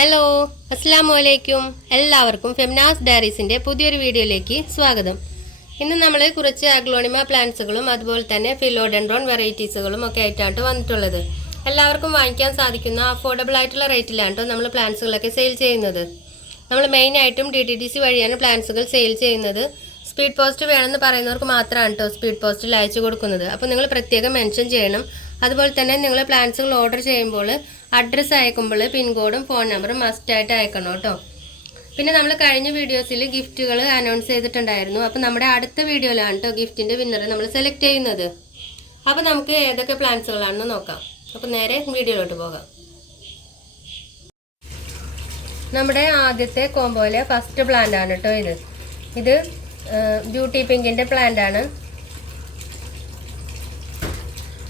Hello അസ്സാമു അലൈക്കും എല്ലാവർക്കും ഫെമിനാസ് ഡയറീസിന്റെ പുതിയൊരു വീഡിയോയിലേക്ക് സ്വാഗതം. ഇന്ന് നമ്മൾ കുറച്ച് അഗ്ലോണിമ പ്ലാന്റ്സുകളും അതുപോലെ തന്നെ ഫിലോഡൻഡ്രോൺ വെറൈറ്റീസുകളും ഒക്കെ ആയിട്ടാണ് വന്നിട്ടുള്ളത്. എല്ലാവർക്കും വാങ്ങിക്കാൻ സാധിക്കുന്ന അഫോർഡബിൾ ആയിട്ടുള്ള റേറ്റിലാണ് നമ്മൾ പ്ലാന്റ്സുകളൊക്കെ സെയിൽ ചെയ്യുന്നത്? നമ്മൾ മെയിനായിട്ടും ഡി ടി ഡി സി വഴിയാണ് പ്ലാന്റ്സുകൾ സെയിൽ ചെയ്യുന്നത്. സ്പീഡ് പോസ്റ്റ് വേണമെന്ന് പറയുന്നവർക്ക് മാത്രമാണ് കേട്ടോ സ്പീഡ് പോസ്റ്റിൽ അയച്ചു കൊടുക്കുന്നത്. അപ്പോൾ നിങ്ങൾ പ്രത്യേകം മെൻഷൻ ചെയ്യണം. അതുപോലെ തന്നെ നിങ്ങൾ പ്ലാന്റ്സുകൾ ഓർഡർ ചെയ്യുമ്പോൾ അഡ്രസ്സ് അയക്കുമ്പോൾ പിൻകോഡും ഫോൺ നമ്പറും മസ്റ്റായിട്ട് അയക്കണം കേട്ടോ. പിന്നെ നമ്മൾ കഴിഞ്ഞ വീഡിയോസിൽ ഗിഫ്റ്റുകൾ അനൗൺസ് ചെയ്തിട്ടുണ്ടായിരുന്നു. അപ്പോൾ നമ്മുടെ അടുത്ത വീഡിയോയിലാണ് കേട്ടോ ഗിഫ്റ്റിന്റെ വിന്നറെ നമ്മൾ സെലക്ട് ചെയ്യുന്നത്. അപ്പോൾ നമുക്ക് ഏതൊക്കെ പ്ലാൻസുകളാണെന്ന് നോക്കാം. അപ്പോൾ നേരെ വീഡിയോയിലോട്ട് പോകാം. നമ്മുടെ ആദ്യത്തെ കോമ്പോയിലെ ഫസ്റ്റ് പ്ലാന്റ് ആണ് കേട്ടോ ഇത്. ഇത് ബ്യൂട്ടി പിങ്കിന്റെ പ്ലാന്റ് ആണ്.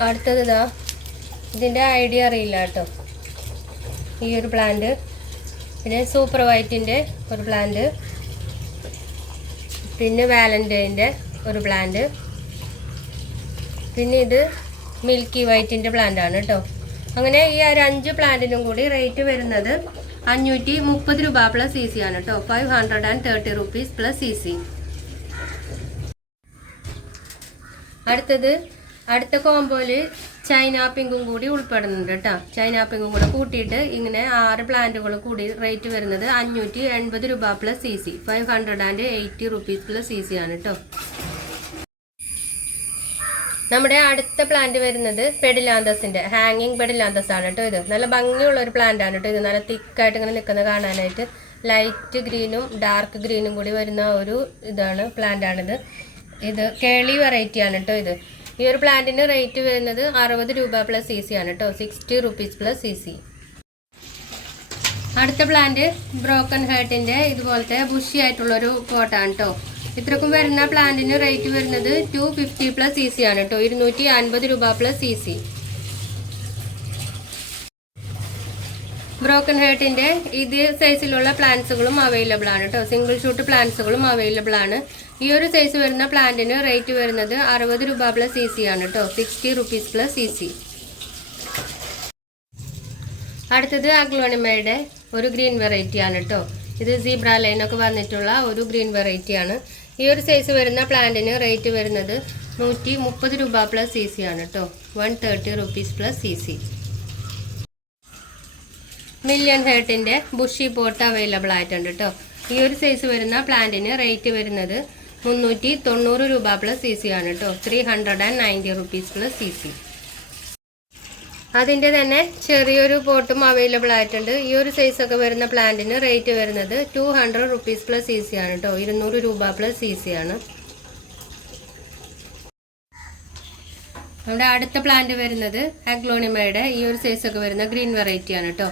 അടുത്തത് ഇതാ. ഇതിന്റെ ഐഡിയ അറിയില്ല കേട്ടോ ഈ ഒരു പ്ലാന്റ് പിന്നെ സൂപ്പർ വൈറ്റിന്റെ ഒരു പ്ലാന്റ് പിന്നെ വാലന്റൈന്റെ ഒരു പ്ലാന്റ് പിന്നെ ഇത് മിൽക്കി വൈറ്റിന്റെ പ്ലാന്റ് ആണ് കേട്ടോ അങ്ങനെ ഈ ഒരു അഞ്ച് പ്ലാന്റിനും കൂടി റേറ്റ് വരുന്നത് അഞ്ഞൂറ്റി മുപ്പത് രൂപ പ്ലസ് സി സി ആണ് കേട്ടോ five hundred and thirty rupees plus C C അടുത്തത് അടുത്ത കോമ്പോയിൽ ചൈന കൂടി ഉൾപ്പെടുന്നുണ്ട് കേട്ടോ. ചൈന കൂടെ കൂട്ടിയിട്ട് ഇങ്ങനെ ആറ് പ്ലാന്റുകൾ കൂടി റേറ്റ് വരുന്നത് അഞ്ഞൂറ്റി എൺപത് രൂപ plus C C five hundred and eighty rupees plus C C ആണ് കേട്ടോ. നമ്മുടെ അടുത്ത പ്ലാന്റ് വരുന്നത് പെഡിലാന്തസിന്റെ ഹാങ്ങിങ് പെഡിലാന്തസ് ആണ് കേട്ടോ ഇത്. നല്ല ഭംഗിയുള്ള ഒരു പ്ലാന്റ് ആണ് കേട്ടോ ഇത്. നല്ല തിക്കായിട്ട് ഇങ്ങനെ നിൽക്കുന്നത് കാണാനായിട്ട് ലൈറ്റ് ഗ്രീനും ഡാർക്ക് ഗ്രീനും കൂടി വരുന്ന ഒരു ഇതാണ് പ്ലാന്റ് ആണിത്. ഇത് കേളി വെറൈറ്റി ആണ് കേട്ടോ ഇത്. ഈ ഒരു പ്ലാന്റിന് റേറ്റ് വരുന്നത് അറുപത് രൂപ പ്ലസ് സി സി ആണ് കേട്ടോ sixty rupees plus C C അടുത്ത പ്ലാന്റ് ബ്രോക്കൺ ഹേർട്ടിന്റെ ഇതുപോലത്തെ ബുഷി ആയിട്ടുള്ളൊരു പോട്ടാണ് കേട്ടോ ഇത്രക്കും വരുന്ന പ്ലാന്റിന് റേറ്റ് വരുന്നത് two fifty plus C C ആണ് കേട്ടോ ഇരുന്നൂറ്റി അൻപത് രൂപ പ്ലസ് സി സി ബ്രോക്കൺ ഹേർട്ടിന്റെ ഇത് സൈസിലുള്ള പ്ലാന്റ്സുകളും അവൈലബിൾ ആണ് കേട്ടോ സിംഗിൾ ഷൂട്ട് പ്ലാന്റ്സുകളും അവൈലബിൾ ആണ്. ഈ ഒരു സൈസ് വരുന്ന പ്ലാന്റിന് റേറ്റ് വരുന്നത് അറുപത് രൂപ പ്ലസ് സി സി ആണ് കേട്ടോ sixty rupees plus C C അടുത്തത് അഗ്ലോണിമയുടെ ഒരു ഗ്രീൻ വെറൈറ്റി ആണ് കേട്ടോ ഇത് സീബ്ര ലൈനൊക്കെ വന്നിട്ടുള്ള ഒരു ഗ്രീൻ വെറൈറ്റി ആണ്. ഈ ഒരു സൈസ് വരുന്ന പ്ലാന്റിന് റേറ്റ് വരുന്നത് നൂറ്റി മുപ്പത് രൂപ പ്ലസ് സി സി ആണ് കേട്ടോ one thirty rupees plus C C million ഹേർട്ടിന്റെ bushy pot available ആയിട്ടുണ്ട് കേട്ടോ ഈ ഒരു സൈസ് വരുന്ന പ്ലാന്റിന് റേറ്റ് വരുന്നത് മുന്നൂറ്റി തൊണ്ണൂറ് രൂപ പ്ലസ് സി സി ആണ് കേട്ടോ three hundred and ninety rupees plus C C അതിന്റെ തന്നെ ചെറിയൊരു പോട്ടും അവൈലബിൾ ആയിട്ടുണ്ട്. ഈ ഒരു സൈസൊക്കെ വരുന്ന പ്ലാന്റിന് റേറ്റ് വരുന്നത് two hundred rupees plus C C ആണ് കേട്ടോ ഇരുന്നൂറ് രൂപ പ്ലസ് സി സി ആണ്. നമ്മുടെ അടുത്ത പ്ലാന്റ് വരുന്നത് അഗ്ലോണിമയുടെ ഈ ഒരു സൈസൊക്കെ വരുന്ന ഗ്രീൻ വെറൈറ്റി ആണ് കേട്ടോ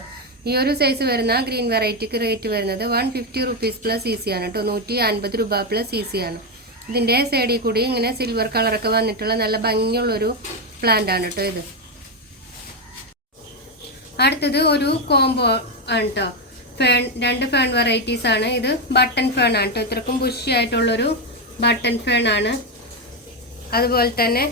ഈ ഒരു സൈസ് വരുന്ന ഗ്രീൻ വെറൈറ്റിക്ക് റേറ്റ് വരുന്നത് one fifty rupees plus E C ആണ് കേട്ടോ നൂറ്റി അൻപത് രൂപ പ്ലസ് ഇ സി ആണ് ഇതിന്റെ സൈഡിൽ കൂടി ഇങ്ങനെ സിൽവർ കളറൊക്കെ വന്നിട്ടുള്ള നല്ല ഭംഗിയുള്ളൊരു പ്ലാന്റ് ആണ് കേട്ടോ ഇത്. അടുത്തത് ഒരു കോംബോ ആണ് കേട്ടോ ഫേൺ രണ്ട് ഫേൺ വെറൈറ്റീസ് ആണ്. ഇത് ബട്ടൺ ഫേൺ ആണ് കേട്ടോ ഇത്രക്കും ബുഷി ആയിട്ടുള്ളൊരു ബട്ടൺ ഫേൺ ആണ്. അതുപോലെ തന്നെ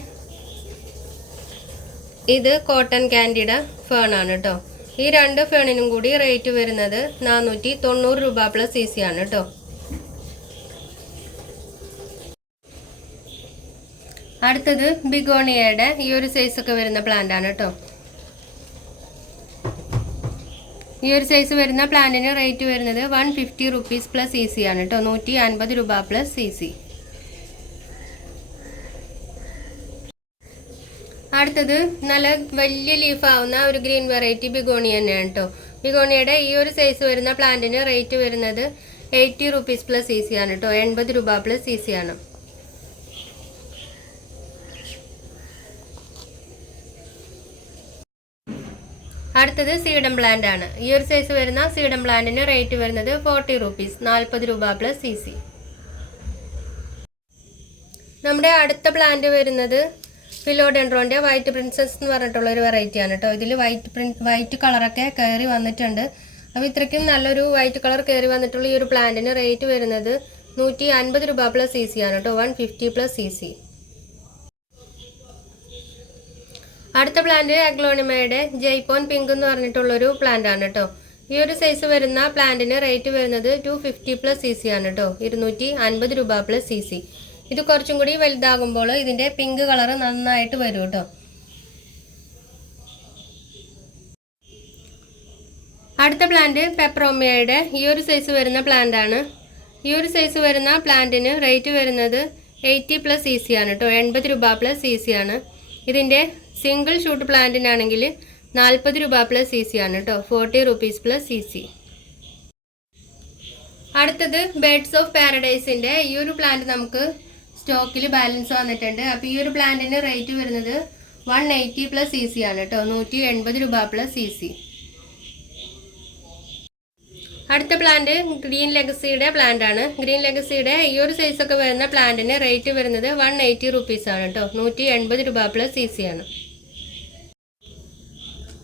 ഇത് കോട്ടൺ ക്യാൻഡിയുടെ ഫേൺ ആണ് കേട്ടോ ഈ രണ്ട് ഫേണിനും കൂടി റേറ്റ് വരുന്നത് നാനൂറ്റി തൊണ്ണൂറ് രൂപ പ്ലസ് സി സി ആണ് കേട്ടോ അടുത്തത് ബിഗോണിയയുടെ ഈ ഒരു സൈസ് ഒക്കെ വരുന്ന പ്ലാന്റ് ആണ് കേട്ടോ ഈ ഒരു സൈസ് വരുന്ന പ്ലാന്റിന് റേറ്റ് വരുന്നത് one fifty rupees plus C C ആണ് കേട്ടോ നൂറ്റി അൻപത് രൂപ പ്ലസ് സി സി അടുത്തത് നല്ല വലിയ ലീഫ് ആവുന്ന ഒരു ഗ്രീൻ വെറൈറ്റി ബിഗോണി തന്നെയാണ് കേട്ടോ ബിഗോണിയുടെ ഈ ഒരു സൈസ് വരുന്ന പ്ലാന്റിന് റേറ്റ് വരുന്നത് eighty rupees plus C C ആണ് കേട്ടോ എൺപത് രൂപ പ്ലസ് സി സി ആണ്. അടുത്തത് സീഡം പ്ലാന്റ് ആണ്. ഈ ഒരു സൈസ് വരുന്ന സീഡം പ്ലാന്റിന് റേറ്റ് വരുന്നത് ഫോർട്ടി റുപ്പീസ് നാൽപ്പത് രൂപ പ്ലസ് സി സി നമ്മുടെ അടുത്ത പ്ലാന്റ് വരുന്നത് ഫിലോഡെൻഡ്രോന്റെ വൈറ്റ് പ്രിൻസസ് എന്ന് പറഞ്ഞിട്ടുള്ള ഒരു വെറൈറ്റി ആണ് കേട്ടോ ഇതിൽ വൈറ്റ് പ്രിൻ വൈറ്റ് കളറൊക്കെ കയറി വന്നിട്ടുണ്ട്. അപ്പോൾ ഇത്രയ്ക്കും നല്ലൊരു വൈറ്റ് കളർ കയറി വന്നിട്ടുള്ള ഈ ഒരു പ്ലാന്റിന് റേറ്റ് വരുന്നത് നൂറ്റി അൻപത് രൂപ പ്ലസ് സി സി ആണ് കേട്ടോ one fifty plus C C അടുത്ത പ്ലാന്റ് അഗ്ലോണിമയുടെ ജയ്പോൺ പിങ്ക് എന്ന് പറഞ്ഞിട്ടുള്ളൊരു പ്ലാന്റ് ആണ് കേട്ടോ ഈ ഒരു സൈസ് വരുന്ന പ്ലാന്റിന് റേറ്റ് വരുന്നത് two fifty plus C C ആണ് കേട്ടോ ഇരുന്നൂറ്റി അൻപത് രൂപ പ്ലസ് സി സി ഇത് കുറച്ചും കൂടി വലുതാകുമ്പോൾ ഇതിന്റെ പിങ്ക് കളർ നന്നായിട്ട് വരും കേട്ടോ. അടുത്ത പ്ലാന്റ് പെപ്രോമിയയുടെ ഈ ഒരു സൈസ് വരുന്ന പ്ലാന്റ് ആണ്. ഈ ഒരു സൈസ് വരുന്ന പ്ലാന്റിന് റേറ്റ് വരുന്നത് എയ്റ്റി പ്ലസ് ഇ സി ആണ് കേട്ടോ. എൺപത് രൂപ പ്ലസ് ഇ സി ആണ് ഇതിന്റെ സിംഗിൾ ഷൂട്ട് പ്ലാന്റിനാണെങ്കിൽ നാൽപ്പത് രൂപ പ്ലസ് ഇ സി ആണ് കേട്ടോ. Forty rupees plus E C അടുത്തത് ബേഡ്സ് ഓഫ് പാരഡൈസിന്റെ ഈ ഒരു പ്ലാന്റ് നമുക്ക് സ്റ്റോക്കിൽ ബാലൻസ് വന്നിട്ടുണ്ട്. അപ്പോൾ ഈ ഒരു പ്ലാന്റിന്റെ റേറ്റ് വരുന്നത് one eighty plus C C ആണ് കേട്ടോ. നൂറ്റി എൺപത് രൂപ പ്ലസ് സി സി അടുത്ത പ്ലാന്റ് ഗ്രീൻ ലെഗസിയുടെ ആണ്. ഗ്രീൻ ലെഗസിയുടെ ഈ ഒരു സൈസൊക്കെ വരുന്ന പ്ലാന്റിന് റേറ്റ് വരുന്നത് വൺ എയ്റ്റി റുപ്പീസ് ആണ് കേട്ടോ. നൂറ്റി എൺപത് രൂപ പ്ലസ് സി സി ആണ്.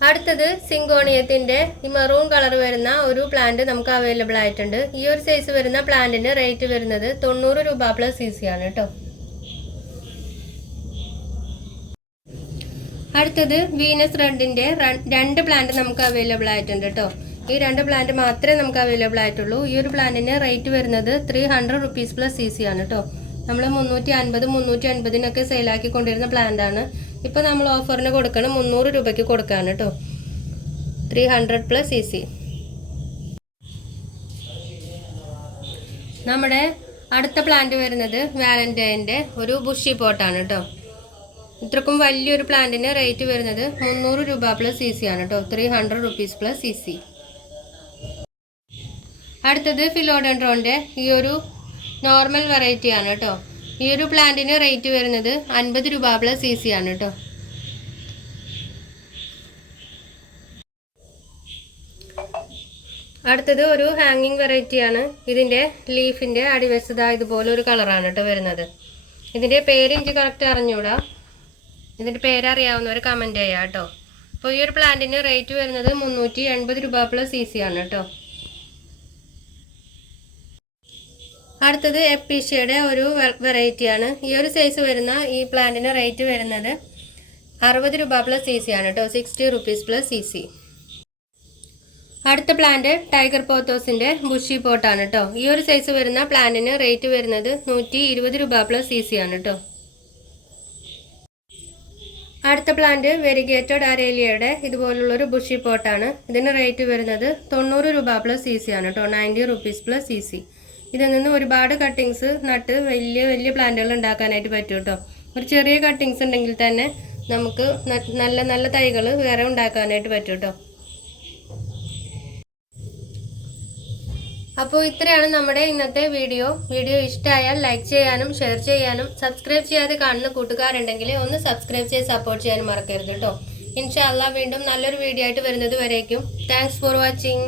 അടുത്തത് സിങ്കോണിയത്തിന്റെ ഈ മെറൂൺ കളർ വരുന്ന ഒരു പ്ലാന്റ് നമുക്ക് അവൈലബിൾ ആയിട്ടുണ്ട്. ഈ ഒരു സൈസ് വരുന്ന പ്ലാന്റിന് റേറ്റ് വരുന്നത് തൊണ്ണൂറ് രൂപ പ്ലസ് സി സി ആണ് കേട്ടോ അടുത്തത് വീനസ് റെഡിന്റെ രണ്ട് പ്ലാന്റ് നമുക്ക് അവൈലബിൾ ആയിട്ടുണ്ട് കേട്ടോ ഈ രണ്ട് പ്ലാന്റ് മാത്രമേ നമുക്ക് അവൈലബിൾ ആയിട്ടുള്ളൂ. ഈ ഒരു പ്ലാന്റിന് റേറ്റ് വരുന്നത് three hundred rupees plus C C ആണ് കേട്ടോ നമ്മൾ മുന്നൂറ്റി അൻപത് മുന്നൂറ്റി അൻപതിനൊക്കെ സെയിലാക്കി കൊണ്ടിരുന്ന പ്ലാന്റ് ആണ് ഇപ്പൊ നമ്മൾ ഓഫറിന് കൊടുക്കണം മുന്നൂറ് രൂപയ്ക്ക് കൊടുക്കാണ് കേട്ടോ three hundred plus C C നമ്മുടെ അടുത്ത പ്ലാന്റ് വരുന്നത് വാലന്റൈന്റെ ഒരു ബുഷി പോട്ടാണ് കേട്ടോ ഇത്രക്കും വലിയൊരു പ്ലാന്റിന് റേറ്റ് വരുന്നത് മുന്നൂറ് രൂപ പ്ലസ് സി സി ആണ് കേട്ടോ three hundred rupees plus C C അടുത്തത് ഫിലോഡൻഡ്രോന്റെ ഈ ഒരു നോർമൽ വെറൈറ്റി ആണ് കേട്ടോ ഈ ഒരു പ്ലാന്റിന് റേറ്റ് വരുന്നത് അൻപത് രൂപ പ്ലസ് സി സി ആണ് കേട്ടോ അടുത്തത് ഒരു ഹാങ്ങിങ് വെറൈറ്റി ആണ്. ഇതിന്റെ ലീഫിന്റെ അടിവശത ഇതുപോലെ ഒരു കളറാണ് കേട്ടോ വരുന്നത്. ഇതിന്റെ പേര് എനിക്ക് കറക്റ്റ് അറിഞ്ഞൂടാ. ഇതിന്റെ പേരറിയാവുന്നവർ കമന്റ് ചെയ്യാം കേട്ടോ അപ്പോൾ ഈ ഒരു പ്ലാന്റിന് റേറ്റ് വരുന്നത് മുന്നൂറ്റി എൺപത് രൂപ പ്ലസ് സി ആണ് കേട്ടോ അടുത്തത് എപ്പീഷ്യയുടെ ഒരു വെറൈറ്റിയാണ് ഈ ഒരു സൈസ് വരുന്ന ഈ പ്ലാന്റിന് റേറ്റ് വരുന്നത് അറുപത് രൂപ പ്ലസ് സി സി ആണ് കേട്ടോ sixty rupees plus C C അടുത്ത പ്ലാന്റ് ടൈഗർ പോത്തോസിന്റെ ബുഷി പോട്ടാണ് കേട്ടോ ഈ ഒരു സൈസ് വരുന്ന പ്ലാന്റിന് റേറ്റ് വരുന്നത് നൂറ്റി ഇരുപത് രൂപ പ്ലസ് സി സി ആണ് കേട്ടോ അടുത്ത പ്ലാന്റ് വെരിഗേറ്റഡ് അരേലിയയുടെ ഇതുപോലുള്ളൊരു ബുഷി പോട്ടാണ് ഇതിന് റേറ്റ് വരുന്നത് തൊണ്ണൂറ് രൂപ പ്ലസ് സി സി ആണ് കേട്ടോ ninety rupees plus C C ഇതിൽ നിന്ന് ഒരുപാട് കട്ടിങ്സ് നട്ട് വലിയ വലിയ പ്ലാന്റുകൾ ഉണ്ടാക്കാനായിട്ട് പറ്റും കേട്ടോ ഒരു ചെറിയ കട്ടിങ്സ് ഉണ്ടെങ്കിൽ തന്നെ നമുക്ക് നല്ല നല്ല തൈകൾ വേറെ ഉണ്ടാക്കാനായിട്ട് പറ്റും കേട്ടോ അപ്പോൾ ഇത്രയാണ് നമ്മുടെ ഇന്നത്തെ വീഡിയോ. വീഡിയോ ഇഷ്ടമായാൽ ലൈക്ക് ചെയ്യാനും ഷെയർ ചെയ്യാനും സബ്സ്ക്രൈബ് ചെയ്യാതെ കാണുന്ന കൂട്ടുകാരുണ്ടെങ്കിൽ ഒന്ന് സബ്സ്ക്രൈബ് ചെയ്ത് സപ്പോർട്ട് ചെയ്യാനും മറക്കരുത് കേട്ടോ ഇൻഷാല്ല വീണ്ടും നല്ലൊരു വീഡിയോ ആയിട്ട് വരുന്നത് വരേക്കും. Thanks for watching